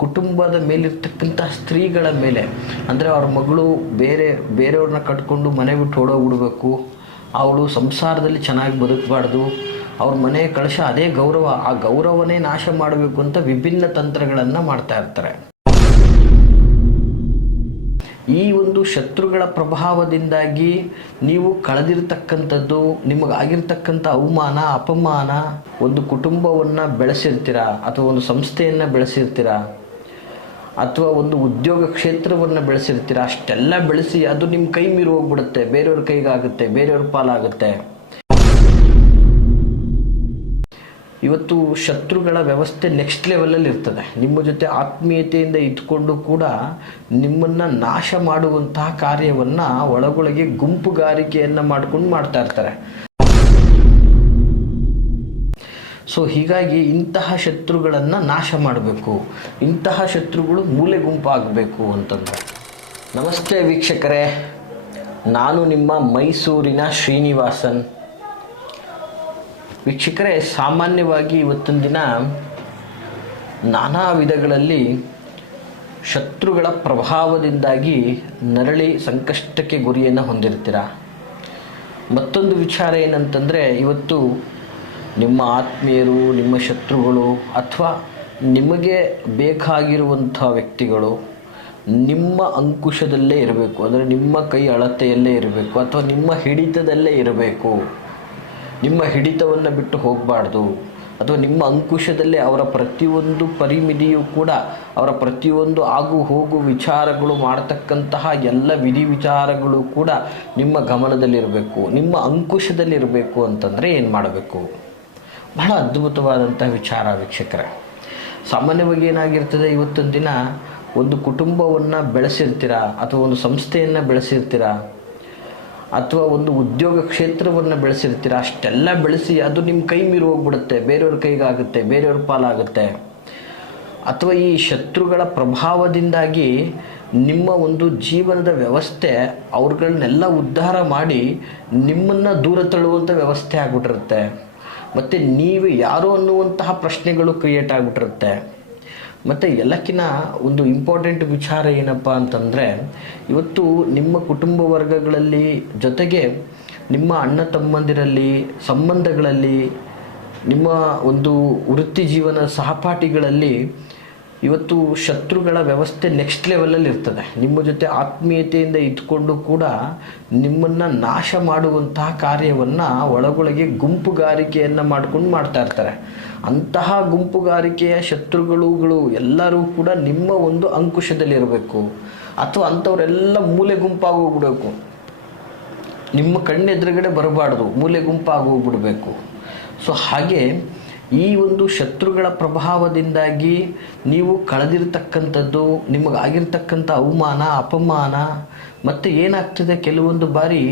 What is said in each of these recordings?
ಕುಟುಂಬದ ಮೇಲಿರ್ತಕ್ಕಂಥ ಸ್ತ್ರೀಗಳ ಮೇಲೆ, ಅಂದರೆ ಅವ್ರ ಮಗಳು ಬೇರೆಯವ್ರನ್ನ ಕಟ್ಕೊಂಡು ಮನೆ ಬಿಟ್ಟು ಓಡೋಗ್ಬಿಡ್ಬೇಕು, ಅವಳು ಸಂಸಾರದಲ್ಲಿ ಚೆನ್ನಾಗಿ ಬದುಕಬಾರ್ದು, ಅವ್ರ ಮನೆ ಕಳಶ ಅದೇ ಗೌರವ, ಆ ಗೌರವನೇ ನಾಶ ಮಾಡಬೇಕು ಅಂತ ವಿಭಿನ್ನ ತಂತ್ರಗಳನ್ನು ಮಾಡ್ತಾ ಇರ್ತಾರೆ. ಈ ಒಂದು ಶತ್ರುಗಳ ಪ್ರಭಾವದಿಂದಾಗಿ ನೀವು ಕಳೆದಿರ್ತಕ್ಕಂಥದ್ದು, ನಿಮಗಾಗಿರ್ತಕ್ಕಂಥ ಅವಮಾನ ಅಪಮಾನ, ಒಂದು ಕುಟುಂಬವನ್ನು ಬೆಳೆಸಿರ್ತೀರಾ ಅಥವಾ ಒಂದು ಸಂಸ್ಥೆಯನ್ನು ಬೆಳೆಸಿರ್ತೀರಾ ಅಥವಾ ಒಂದು ಉದ್ಯೋಗ ಕ್ಷೇತ್ರವನ್ನು ಬೆಳೆಸಿರ್ತೀರ, ಅಷ್ಟೆಲ್ಲ ಬೆಳೆಸಿ ಅದು ನಿಮ್ಮ ಕೈ ಮೀರಿ ಹೋಗ್ಬಿಡುತ್ತೆ, ಬೇರೆಯವ್ರ ಕೈಗಾಗುತ್ತೆ, ಬೇರೆಯವ್ರ ಪಾಲಾಗುತ್ತೆ. ಇವತ್ತು ಶತ್ರುಗಳ ವ್ಯವಸ್ಥೆ ನೆಕ್ಸ್ಟ್ ಲೆವೆಲಲ್ಲಿ ಇರ್ತದೆ. ನಿಮ್ಮ ಜೊತೆ ಆತ್ಮೀಯತೆಯಿಂದ ಇದ್ಕೊಂಡು ಕೂಡ ನಿಮ್ಮನ್ನು ನಾಶ ಮಾಡುವಂತಹ ಕಾರ್ಯವನ್ನು ಒಳಗೊಳಗೆ ಗುಂಪುಗಾರಿಕೆಯನ್ನು ಮಾಡ್ಕೊಂಡು ಮಾಡ್ತಾ ಇರ್ತಾರೆ. ಸೊ ಹೀಗಾಗಿ ಇಂತಹ ಶತ್ರುಗಳನ್ನು ನಾಶ ಮಾಡಬೇಕು, ಇಂತಹ ಶತ್ರುಗಳು ಮೂಲೆ ಗುಂಪಾಗಬೇಕು ಅಂತಂದ್ರೆ. ನಮಸ್ತೆ ವೀಕ್ಷಕರೇ, ನಾನು ನಿಮ್ಮ ಮೈಸೂರಿನ ಶ್ರೀನಿವಾಸನ್. ವೀಕ್ಷಕರೇ, ಸಾಮಾನ್ಯವಾಗಿ ಇವತ್ತಿನ ದಿನ ನಾನಾ ವಿಧಗಳಲ್ಲಿ ಶತ್ರುಗಳ ಪ್ರಭಾವದಿಂದಾಗಿ ನರಳಿ ಸಂಕಷ್ಟಕ್ಕೆ ಗುರಿಯನ್ನು ಹೊಂದಿರ್ತೀರ. ಮತ್ತೊಂದು ವಿಚಾರ ಏನಂತಂದರೆ, ಇವತ್ತು ನಿಮ್ಮ ಆತ್ಮೀಯರು, ನಿಮ್ಮ ಶತ್ರುಗಳು ಅಥವಾ ನಿಮಗೆ ಬೇಕಾಗಿರುವಂಥ ವ್ಯಕ್ತಿಗಳು ನಿಮ್ಮ ಅಂಕುಶದಲ್ಲೇ ಇರಬೇಕು, ಅಂದರೆ ನಿಮ್ಮ ಕೈ ಅಳತೆಯಲ್ಲೇ ಇರಬೇಕು ಅಥವಾ ನಿಮ್ಮ ಹಿಡಿತದಲ್ಲೇ ಇರಬೇಕು. ನಿಮ್ಮ ಹಿಡಿತವನ್ನು ಬಿಟ್ಟು ಹೋಗಬಾರ್ದು ಅಥವಾ ನಿಮ್ಮ ಅಂಕುಶದಲ್ಲೇ ಅವರ ಪ್ರತಿಯೊಂದು ಪರಿಮಿತಿಯೂ ಕೂಡ, ಅವರ ಪ್ರತಿಯೊಂದು ಆಗು ಹೋಗು ವಿಚಾರಗಳು ಮಾಡ್ತಕ್ಕಂತಹ ಎಲ್ಲ ವಿಧಿ ವಿಚಾರಗಳು ಕೂಡ ನಿಮ್ಮ ಗಮನದಲ್ಲಿರಬೇಕು, ನಿಮ್ಮ ಅಂಕುಶದಲ್ಲಿರಬೇಕು. ಅಂತಂದರೆ ಏನು ಮಾಡಬೇಕು? ಬಹಳ ಅದ್ಭುತವಾದಂಥ ವಿಚಾರ ವೀಕ್ಷಕರೇ. ಸಾಮಾನ್ಯವಾಗಿ ಏನಾಗಿರ್ತದೆ, ಇವತ್ತಿನ ದಿನ ಒಂದು ಕುಟುಂಬವನ್ನು ಬೆಳೆಸಿರ್ತೀರ ಅಥವಾ ಒಂದು ಸಂಸ್ಥೆಯನ್ನು ಬೆಳೆಸಿರ್ತೀರ ಅಥವಾ ಒಂದು ಉದ್ಯೋಗ ಕ್ಷೇತ್ರವನ್ನು ಬೆಳೆಸಿರ್ತೀರ, ಅಷ್ಟೆಲ್ಲ ಬೆಳೆಸಿ ಅದು ನಿಮ್ಮ ಕೈ ಮೀರಿ ಹೋಗ್ಬಿಡುತ್ತೆ, ಬೇರೆಯವ್ರ ಕೈಗಾಗುತ್ತೆ, ಬೇರೆಯವ್ರ ಪಾಲಾಗುತ್ತೆ. ಅಥವಾ ಈ ಶತ್ರುಗಳ ಪ್ರಭಾವದಿಂದಾಗಿ ನಿಮ್ಮ ಒಂದು ಜೀವನದ ವ್ಯವಸ್ಥೆ ಅವ್ರುಗಳನ್ನೆಲ್ಲ ಉದ್ಧಾರ ಮಾಡಿ ನಿಮ್ಮನ್ನು ದೂರ ತಳ್ಳುವಂಥ ವ್ಯವಸ್ಥೆ ಆಗಿಬಿಟ್ಟಿರುತ್ತೆ. ಮತ್ತು ನೀವು ಯಾರು ಅನ್ನುವಂತಹ ಪ್ರಶ್ನೆಗಳು ಕ್ರಿಯೇಟ್ ಆಗಿಬಿಟ್ಟಿರುತ್ತೆ. ಮತ್ತು ಎಲ್ಲಕ್ಕಿಂತ ಒಂದು ಇಂಪಾರ್ಟೆಂಟ್ ವಿಚಾರ ಏನಪ್ಪ ಅಂತಂದರೆ, ಇವತ್ತು ನಿಮ್ಮ ಕುಟುಂಬ ವರ್ಗಗಳಲ್ಲಿ, ಜೊತೆಗೆ ನಿಮ್ಮ ಅಣ್ಣ ತಮ್ಮಂದಿರಲ್ಲಿ, ಸಂಬಂಧಗಳಲ್ಲಿ, ನಿಮ್ಮ ಒಂದು ವೃತ್ತಿ ಜೀವನ ಸಹಪಾಠಿಗಳಲ್ಲಿ ಇವತ್ತು ಶತ್ರುಗಳ ವ್ಯವಸ್ಥೆ ನೆಕ್ಸ್ಟ್ ಲೆವೆಲಲ್ಲಿ ಇರ್ತದೆ. ನಿಮ್ಮ ಜೊತೆ ಆತ್ಮೀಯತೆಯಿಂದ ಇದ್ಕೊಂಡು ಕೂಡ ನಿಮ್ಮನ್ನು ನಾಶ ಮಾಡುವಂತಹ ಕಾರ್ಯವನ್ನು ಒಳಗೊಳಗೆ ಗುಂಪುಗಾರಿಕೆಯನ್ನು ಮಾಡ್ಕೊಂಡು ಮಾಡ್ತಾ ಇರ್ತಾರೆ. ಅಂತಹ ಗುಂಪುಗಾರಿಕೆಯ ಶತ್ರುಗಳು ಎಲ್ಲರೂ ಕೂಡ ನಿಮ್ಮ ಒಂದು ಅಂಕುಶದಲ್ಲಿರಬೇಕು ಅಥವಾ ಅಂಥವರೆಲ್ಲ ಮೂಲೆ ಗುಂಪಾಗೋಗ್ಬಿಡಬೇಕು, ನಿಮ್ಮ ಕಣ್ಣೆದುರುಗಡೆ ಬರಬಾರ್ದು, ಮೂಲೆ ಗುಂಪಾಗೋಗ್ಬಿಡಬೇಕು. ಸೊ ಹಾಗೆ ಈ ಒಂದು ಶತ್ರುಗಳ ಪ್ರಭಾವದಿಂದಾಗಿ ನೀವು ಕಳೆದಿರ್ತಕ್ಕಂಥದ್ದು, ನಿಮಗಾಗಿರ್ತಕ್ಕಂಥ ಅವಮಾನ ಅಪಮಾನ, ಮತ್ತು ಏನಾಗ್ತದೆ, ಕೆಲವೊಂದು ಬಾರಿ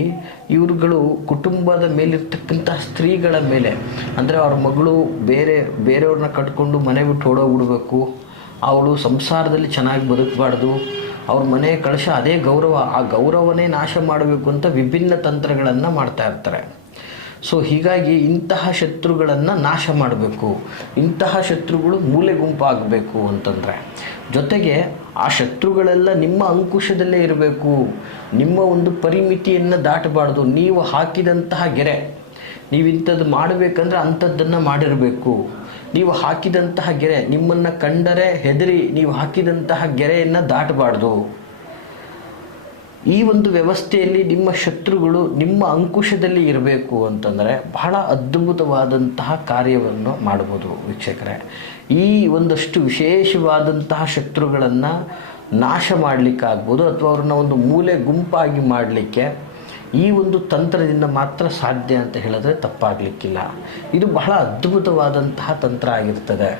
ಇವರುಗಳು ಕುಟುಂಬದ ಮೇಲಿರ್ತಕ್ಕಂಥ ಸ್ತ್ರೀಗಳ ಮೇಲೆ, ಅಂದರೆ ಅವ್ರ ಮಗಳು ಬೇರೆಯವ್ರನ್ನ ಕಟ್ಕೊಂಡು ಮನೆ ಬಿಟ್ಟು ಓಡೋಗ್ಬಿಡ್ಬೇಕು, ಅವಳು ಸಂಸಾರದಲ್ಲಿ ಚೆನ್ನಾಗಿ ಬದುಕಬಾರ್ದು, ಅವ್ರ ಮನೆ ಕಳಶ ಅದೇ ಗೌರವ, ಆ ಗೌರವನೇ ನಾಶ ಮಾಡಬೇಕು ಅಂತ ವಿಭಿನ್ನ ತಂತ್ರಗಳನ್ನು ಮಾಡ್ತಾ ಇರ್ತಾರೆ. ಸೊ ಹೀಗಾಗಿ ಇಂತಹ ಶತ್ರುಗಳನ್ನು ನಾಶ ಮಾಡಬೇಕು, ಇಂತಹ ಶತ್ರುಗಳು ಮೂಲೆ ಗುಂಪಾಗಬೇಕು ಅಂತಂದರೆ, ಜೊತೆಗೆ ಆ ಶತ್ರುಗಳೆಲ್ಲ ನಿಮ್ಮ ಅಂಕುಶದಲ್ಲೇ ಇರಬೇಕು, ನಿಮ್ಮ ಒಂದು ಪರಿಮಿತಿಯನ್ನು ದಾಟಬಾರ್ದು. ನೀವು ಹಾಕಿದಂತಹ ಗೆರೆ, ನೀವಿಂಥದ್ದು ಮಾಡಬೇಕಂದ್ರೆ ಅಂಥದ್ದನ್ನು ಮಾಡಿರಬೇಕು. ನೀವು ಹಾಕಿದಂತಹ ಗೆರೆ, ನಿಮ್ಮನ್ನು ಕಂಡರೆ ಹೆದರಿ ನೀವು ಹಾಕಿದಂತಹ ಗೆರೆಯನ್ನು ದಾಟಬಾರ್ದು. ಈ ಒಂದು ವ್ಯವಸ್ಥೆಯಲ್ಲಿ ನಿಮ್ಮ ಶತ್ರುಗಳು ನಿಮ್ಮ ಅಂಕುಶದಲ್ಲಿ ಇರಬೇಕು ಅಂತಂದರೆ ಬಹಳ ಅದ್ಭುತವಾದಂತಹ ಕಾರ್ಯವನ್ನು ಮಾಡ್ಬೋದು ವೀಕ್ಷಕರೇ. ಈ ಒಂದಷ್ಟು ವಿಶೇಷವಾದಂತಹ ಶತ್ರುಗಳನ್ನು ನಾಶ ಮಾಡಲಿಕ್ಕಾಗ್ಬೋದು ಅಥವಾ ಅವ್ರನ್ನ ಒಂದು ಮೂಲೆ ಗುಂಪಾಗಿ ಮಾಡಲಿಕ್ಕೆ ಈ ಒಂದು ತಂತ್ರದಿಂದ ಮಾತ್ರ ಸಾಧ್ಯ ಅಂತ ಹೇಳಿದ್ರೆ ತಪ್ಪಾಗಲಿಕ್ಕಿಲ್ಲ. ಇದು ಬಹಳ ಅದ್ಭುತವಾದಂತಹ ತಂತ್ರ ಆಗಿರ್ತದೆ.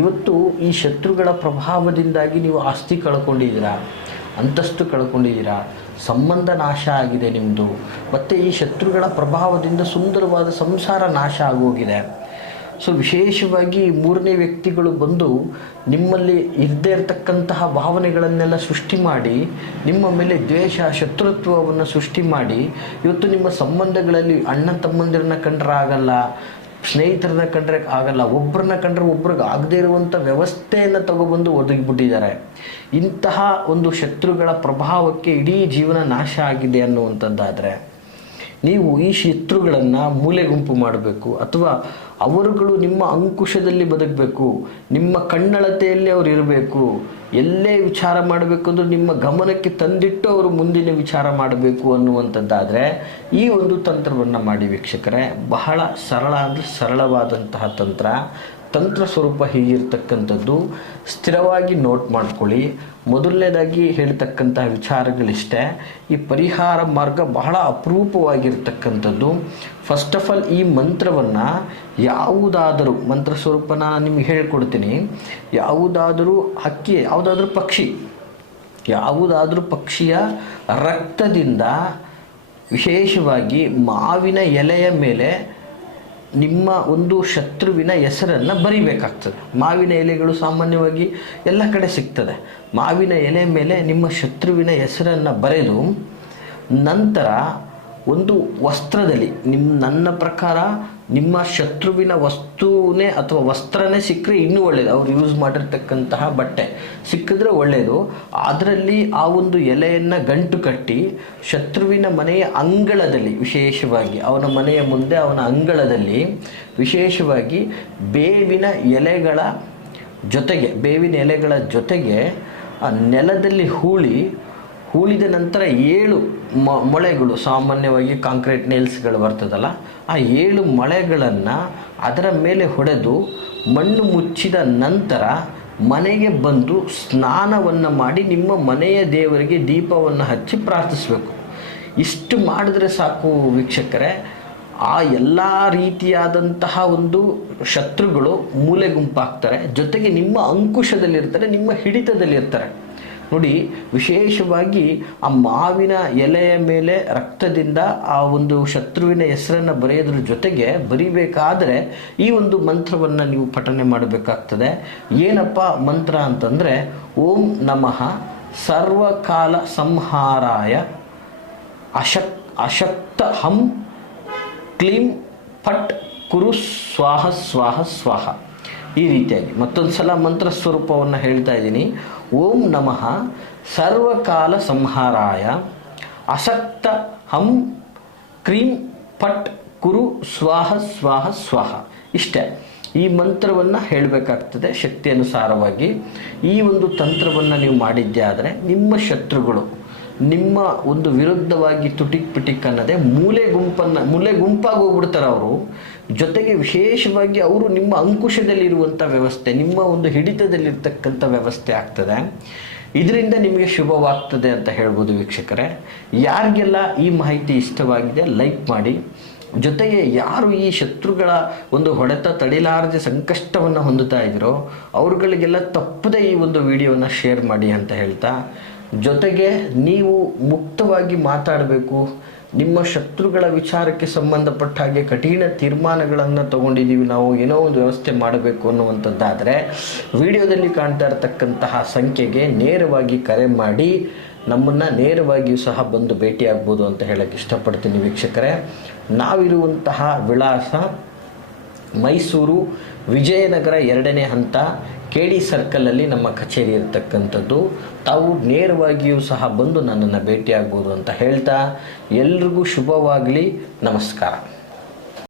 ಇವತ್ತು ಈ ಶತ್ರುಗಳ ಪ್ರಭಾವದಿಂದಾಗಿ ನೀವು ಆಸ್ತಿ ಕಳ್ಕೊಂಡಿದ್ದೀರಾ, ಅಂತಸ್ತು ಕಳ್ಕೊಂಡಿದ್ದೀರಾ, ಸಂಬಂಧ ನಾಶ ಆಗಿದೆ ನಿಮ್ಮದು, ಮತ್ತು ಈ ಶತ್ರುಗಳ ಪ್ರಭಾವದಿಂದ ಸುಂದರವಾದ ಸಂಸಾರ ನಾಶ ಆಗೋಗಿದೆ. ಸೊ ವಿಶೇಷವಾಗಿ ಮೂರನೇ ವ್ಯಕ್ತಿಗಳು ಬಂದು ನಿಮ್ಮಲ್ಲಿ ಇರದೇ ಇರತಕ್ಕಂತಹ ಭಾವನೆಗಳನ್ನೆಲ್ಲ ಸೃಷ್ಟಿ ಮಾಡಿ ನಿಮ್ಮ ಮೇಲೆ ದ್ವೇಷ ಶತ್ರುತ್ವವನ್ನು ಸೃಷ್ಟಿ ಮಾಡಿ ಇವತ್ತು ನಿಮ್ಮ ಸಂಬಂಧಗಳಲ್ಲಿ ಅಣ್ಣ ತಮ್ಮಂದಿರನ್ನ ಕಂಡ್ರೆ ಆಗಲ್ಲ, ಸ್ನೇಹಿತರನ್ನ ಕಂಡ್ರೆ ಆಗಲ್ಲ, ಒಬ್ಬರನ್ನ ಕಂಡ್ರೆ ಒಬ್ರಿಗೆ ಆಗದೇ ಇರುವಂಥ ವ್ಯವಸ್ಥೆಯನ್ನು ತಗೊಬಂದು ಒದಗಿಬಿಟ್ಟಿದ್ದಾರೆ. ಇಂತಹ ಒಂದು ಶತ್ರುಗಳ ಪ್ರಭಾವಕ್ಕೆ ಇಡೀ ಜೀವನ ನಾಶ ಆಗಿದೆ ಅನ್ನುವಂಥದ್ದಾದರೆ ನೀವು ಈ ಶತ್ರುಗಳನ್ನು ಮೂಲೆ ಗುಂಪು ಮಾಡಬೇಕು, ಅಥವಾ ಅವರುಗಳು ನಿಮ್ಮ ಅಂಕುಶದಲ್ಲಿ ಬದುಕಬೇಕು, ನಿಮ್ಮ ಕಣ್ಣಳತೆಯಲ್ಲಿ ಅವರು ಇರಬೇಕು. ಎಲ್ಲೇ ವಿಚಾರ ಮಾಡಬೇಕು ಅಂದರೂ ನಿಮ್ಮ ಗಮನಕ್ಕೆ ತಂದಿಟ್ಟು ಅವರು ಮುಂದಿನ ವಿಚಾರ ಮಾಡಬೇಕು ಅನ್ನುವಂಥದ್ದಾದರೆ ಈ ಒಂದು ತಂತ್ರವನ್ನು ಮಾಡಿ ವೀಕ್ಷಕರೇ. ಬಹಳ ಸರಳ ಅಂದರೆ ಸರಳವಾದಂತಹ ತಂತ್ರ ಸ್ವರೂಪ ಹೀಗಿರ್ತಕ್ಕಂಥದ್ದು. ಸ್ಥಿರವಾಗಿ ನೋಟ್ ಮಾಡ್ಕೊಳ್ಳಿ. ಮೊದಲನೇದಾಗಿ ಹೇಳ್ತಕ್ಕಂತಹ ವಿಚಾರಗಳಿಷ್ಟೇ. ಈ ಪರಿಹಾರ ಮಾರ್ಗ ಬಹಳ ಅಪರೂಪವಾಗಿರ್ತಕ್ಕಂಥದ್ದು. ಫಸ್ಟ್ ಆಫ್ ಆಲ್ ಈ ಮಂತ್ರವನ್ನು ಯಾವುದಾದರೂ ಮಂತ್ರ ಸ್ವರೂಪನ ನಿಮಗೆ ಹೇಳ್ಕೊಡ್ತೀನಿ. ಯಾವುದಾದರೂ ಹಕ್ಕಿ, ಯಾವುದಾದ್ರೂ ಪಕ್ಷಿಯ ರಕ್ತದಿಂದ ವಿಶೇಷವಾಗಿ ಮಾವಿನ ಎಲೆಯ ಮೇಲೆ ನಿಮ್ಮ ಒಂದು ಶತ್ರುವಿನ ಹೆಸರನ್ನು ಬರಿಬೇಕಾಗ್ತದೆ. ಮಾವಿನ ಎಲೆಗಳು ಸಾಮಾನ್ಯವಾಗಿ ಎಲ್ಲ ಕಡೆ ಸಿಗ್ತದೆ. ಮಾವಿನ ಎಲೆ ಮೇಲೆ ನಿಮ್ಮ ಶತ್ರುವಿನ ಹೆಸರನ್ನು ಬರೆದು ನಂತರ ಒಂದು ವಸ್ತ್ರದಲ್ಲಿ ನನ್ನ ಪ್ರಕಾರ ನಿಮ್ಮ ಶತ್ರುವಿನ ವಸ್ತುವೇ ಅಥವಾ ವಸ್ತ್ರನೇ ಸಿಕ್ಕರೆ ಇನ್ನೂ ಒಳ್ಳೆಯದು. ಅವ್ರು ಯೂಸ್ ಮಾಡಿರ್ತಕ್ಕಂತಹ ಬಟ್ಟೆ ಸಿಕ್ಕಿದ್ರೆ ಒಳ್ಳೆಯದು. ಅದರಲ್ಲಿ ಆ ಒಂದು ಎಲೆಯನ್ನು ಗಂಟು ಕಟ್ಟಿ ಶತ್ರುವಿನ ಮನೆಯ ಅಂಗಳದಲ್ಲಿ, ವಿಶೇಷವಾಗಿ ಅವನ ಮನೆಯ ಮುಂದೆ ಅವನ ಅಂಗಳದಲ್ಲಿ ವಿಶೇಷವಾಗಿ ಬೇವಿನ ಎಲೆಗಳ ಜೊತೆಗೆ ಆ ನೆಲದಲ್ಲಿ ಹೂಳಿದ ನಂತರ 7 ಮೊಳೆಗಳು, ಸಾಮಾನ್ಯವಾಗಿ ಕಾಂಕ್ರೀಟ್ ನೇಲ್ಸ್ಗಳು ಬರ್ತದಲ್ಲ, ಆ 7 ಮೊಳೆಗಳನ್ನು ಅದರ ಮೇಲೆ ಹೊಡೆದು ಮಣ್ಣು ಮುಚ್ಚಿದ ನಂತರ ಮನೆಗೆ ಬಂದು ಸ್ನಾನವನ್ನು ಮಾಡಿ ನಿಮ್ಮ ಮನೆಯ ದೇವರಿಗೆ ದೀಪವನ್ನು ಹಚ್ಚಿ ಪ್ರಾರ್ಥಿಸಬೇಕು. ಇಷ್ಟು ಮಾಡಿದ್ರೆ ಸಾಕು ವೀಕ್ಷಕರೇ. ಆ ಎಲ್ಲ ರೀತಿಯಾದಂತಹ ಒಂದು ಶತ್ರುಗಳು ಮೂಲೆ ಗುಂಪಾಗ್ತಾರೆ. ಜೊತೆಗೆ ನಿಮ್ಮ ಅಂಕುಶದಲ್ಲಿರ್ತಾರೆ, ನಿಮ್ಮ ಹಿಡಿತದಲ್ಲಿರ್ತಾರೆ. ನೋಡಿ, ವಿಶೇಷವಾಗಿ ಆ ಮಾವಿನ ಎಲೆಯ ಮೇಲೆ ರಕ್ತದಿಂದ ಆ ಒಂದು ಶತ್ರುವಿನ ಹೆಸರನ್ನು ಬರೆಯೋದ್ರ ಜೊತೆಗೆ ಬರಿಬೇಕಾದರೆ ಈ ಒಂದು ಮಂತ್ರವನ್ನು ನೀವು ಪಠನೆ ಮಾಡಬೇಕಾಗ್ತದೆ. ಏನಪ್ಪ ಮಂತ್ರ ಅಂತಂದರೆ, ಓಂ ನಮಃ ಸರ್ವಕಾಲ ಸಂಹಾರಾಯ ಅಶಕ್ತ ಹಂ ಕ್ಲೀಂ ಫಟ್ ಕುರು ಸ್ವಾಹ ಸ್ವಾಹ ಸ್ವಾಹ. ಈ ರೀತಿಯಾಗಿ ಮತ್ತೊಂದು ಸಲ ಮಂತ್ರ ಸ್ವರೂಪವನ್ನು ಹೇಳ್ತಾ ಇದ್ದೀನಿ. ಓಂ ನಮಃ ಸರ್ವಕಾಲ ಸಂಹಾರಾಯ ಅಸಕ್ತ ಹಂ ಕ್ರೀಂ ಫಟ್ ಕುರು ಸ್ವಾಹ ಸ್ವಾಹ ಸ್ವಾಹ. ಇಷ್ಟೇ. ಈ ಮಂತ್ರವನ್ನು ಹೇಳಬೇಕಾಗ್ತದೆ ಶಕ್ತಿ ಅನುಸಾರವಾಗಿ. ಈ ಒಂದು ತಂತ್ರವನ್ನು ನೀವು ಮಾಡಿದ್ದೇ ಆದರೆ ನಿಮ್ಮ ಶತ್ರುಗಳು ನಿಮ್ಮ ಒಂದು ವಿರುದ್ಧವಾಗಿ ತುಟಿಕ್ ಪಿಟಿಕ್ ಅನ್ನೋದೇ ಮೂಲೆ ಗುಂಪಾಗಿ ಹೋಗ್ಬಿಡ್ತಾರೆ ಅವರು. ಜೊತೆಗೆ ವಿಶೇಷವಾಗಿ ಅವರು ನಿಮ್ಮ ಅಂಕುಶದಲ್ಲಿರುವಂಥ ವ್ಯವಸ್ಥೆ, ನಿಮ್ಮ ಒಂದು ಹಿಡಿತದಲ್ಲಿರ್ತಕ್ಕಂಥ ವ್ಯವಸ್ಥೆ ಆಗ್ತದೆ. ಇದರಿಂದ ನಿಮಗೆ ಶುಭವಾಗ್ತದೆ ಅಂತ ಹೇಳ್ಬೋದು ವೀಕ್ಷಕರೇ. ಯಾರಿಗೆಲ್ಲ ಈ ಮಾಹಿತಿ ಇಷ್ಟವಾಗಿದೆ ಲೈಕ್ ಮಾಡಿ. ಜೊತೆಗೆ ಯಾರು ಈ ಶತ್ರುಗಳ ಒಂದು ಹೊಡೆತ ತಡಿಲಾರದೆ ಸಂಕಷ್ಟವನ್ನು ಹೊಂದುತ್ತಾ ಇದ್ರೋ ಅವ್ರುಗಳಿಗೆಲ್ಲ ತಪ್ಪದೆ ಈ ಒಂದು ವಿಡಿಯೋನ ಶೇರ್ ಮಾಡಿ ಅಂತ ಹೇಳ್ತಾ, ಜೊತೆಗೆ ನೀವು ಮುಕ್ತವಾಗಿ ಮಾತಾಡಬೇಕು. ನಿಮ್ಮ ಶತ್ರುಗಳ ವಿಚಾರಕ್ಕೆ ಸಂಬಂಧಪಟ್ಟ ಹಾಗೆ ಕಠಿಣ ತೀರ್ಮಾನಗಳನ್ನು ತಗೊಂಡಿದ್ದೀವಿ ನಾವು, ಏನೋ ಒಂದು ವ್ಯವಸ್ಥೆ ಮಾಡಬೇಕು ಅನ್ನುವಂಥದ್ದಾದರೆ ವಿಡಿಯೋದಲ್ಲಿ ಕಾಣ್ತಾ ಇರತಕ್ಕಂತಹ ಸಂಖ್ಯೆಗೆ ನೇರವಾಗಿ ಕರೆ ಮಾಡಿ ನಮ್ಮನ್ನು ನೇರವಾಗಿಯೂ ಸಹ ಬಂದು ಭೇಟಿಯಾಗ್ಬೋದು ಅಂತ ಹೇಳಕ್ಕೆ ಇಷ್ಟಪಡ್ತೀನಿ ವೀಕ್ಷಕರೇ. ನಾವಿರುವಂತಹ ವಿಳಾಸ ಮೈಸೂರು ವಿಜಯನಗರ 2ನೇ ಹಂತ KD ಸರ್ಕಲಲ್ಲಿ ನಮ್ಮ ಕಚೇರಿ ಇರತಕ್ಕಂಥದ್ದು. ತಾವು ನೇರವಾಗಿಯೂ ಸಹ ಬಂದು ನನ್ನನ್ನು ಭೇಟಿಯಾಗ್ಬೋದು ಅಂತ ಹೇಳ್ತಾ ಎಲ್ರಿಗೂ ಶುಭವಾಗಲಿ. ನಮಸ್ಕಾರ.